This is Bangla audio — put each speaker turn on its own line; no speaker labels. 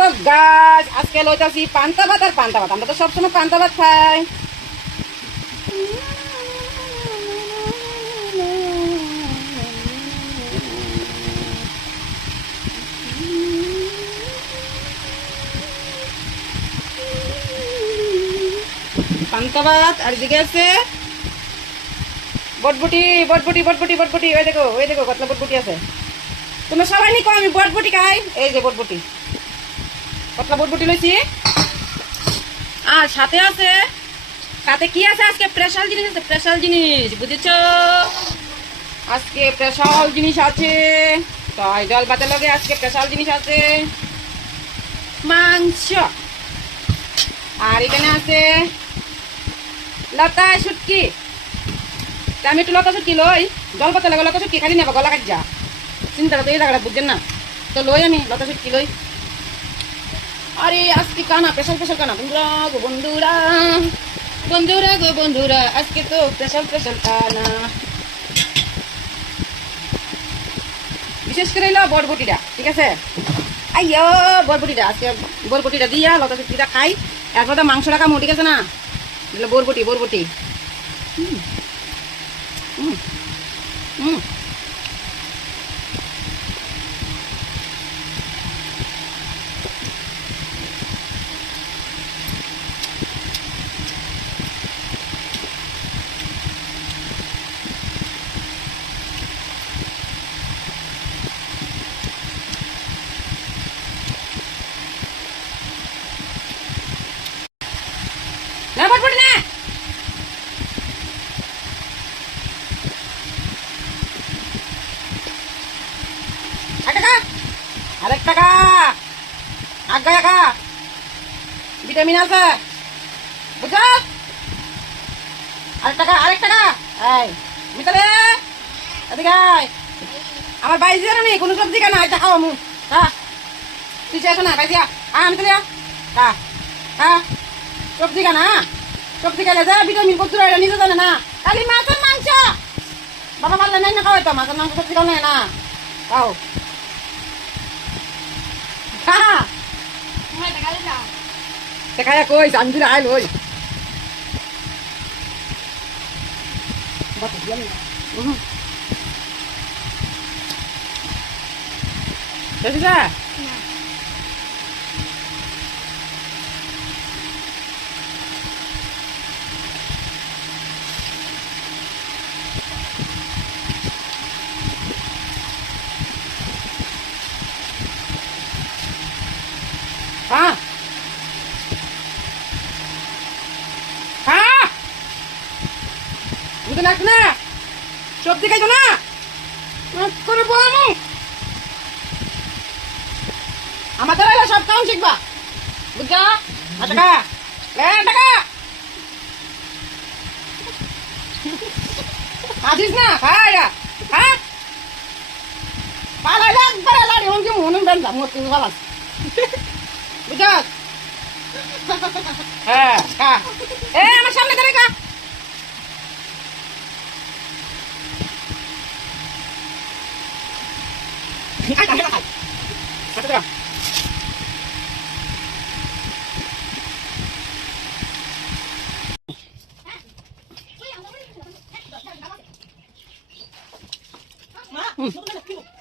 তো গাছ, আজকে লইতাছি পান্তা ভাত আর পান্তা ভাত। আমরা তো সবসময় পান্তা ভাত খাই। পান্তা ভাত, আর দিকে আছে বটবটি বটবটি বটবটি বটবটি। ওই দেখো ওই দেখো কতলা বটবটি আছে। তোমরা সবাই নি কো আমি বটবটি খাই। এই যে বটবটি। কতলা বটবটি লইছি? আর সাথে আছে, সাথে কি আছে? আজকে স্পেশাল জিনিস আছে স্পেশাল জিনিস, বুঝেছ? আজকে স্পেশাল জিনিস আছে, তাই জল পাতে লগে আজকে স্পেশাল জিনিস আছে, মাংস। আর এখানে আছে লতা শুটকি। আমি একটু লতা শুটকি লই জল পাতা লাগে লতা শুটকি খালি নেবা, গলা কাট যা চিন্তাটা তো এই জায়গাটা বুঝছেন না। তো লই আমি লতা শুটকি লই। আরে, আজকে কানা স্পেশাল স্পেশাল কানা। বন্ধুরা গো, বন্ধুরা। বন্ধুরা গো, বন্ধুরা, আজকে তো স্পেশাল স্পেশাল কানা। বিশেষ করে হলো বরবটিটা, ঠিক আছে? আইয়ো, বরবটিটা। আজকে বরবটিটা দিয়া, লতা শুটকিটা খাই। এরপর তো মাংস রাখা ঠিক আছে না? বরবটি বরবটি। হুম। হুম। হুম না বরবটি না এক টাকা আরেক টাকা। আগে একা ভিটামিন আছে। বুঝছ? আরেক টাকা আরেক টাকা। এই মিতালে এদিকে। আমার বাইশ জানো নেই কোনো সবজি কেনা এটা খাও মু হ্যাঁ তুই চেয়েছো না বাইজিয়া হ্যাঁ আমি তুলিয়া হ্যাঁ হ্যাঁ সবজি কেনা সবজি খেলে যা ভিটামিন কত এটা নিজে জানে না। খালি মাছের মাংস। বাবা পারলে নাই না খাওয়াই তো মাছের মাংস সবজি খাও না। খাও। দেখা যাক ওই জানবি না আয় ওই দেখি বুঝতে লাগছে না সবজি খাইছো না? করে বলব আমাদের এলা সব কাম শিখবা? বুঝছ? টাকা টাকা আসিস না? খায়া হ্যাঁ পালাইলে একবার এলারি অঙ্কি মনে বেন যা মরতে পালাস। হ্যাঁ এ, আমার সামনে করে 你爱打黑了海，还是这样？嗯。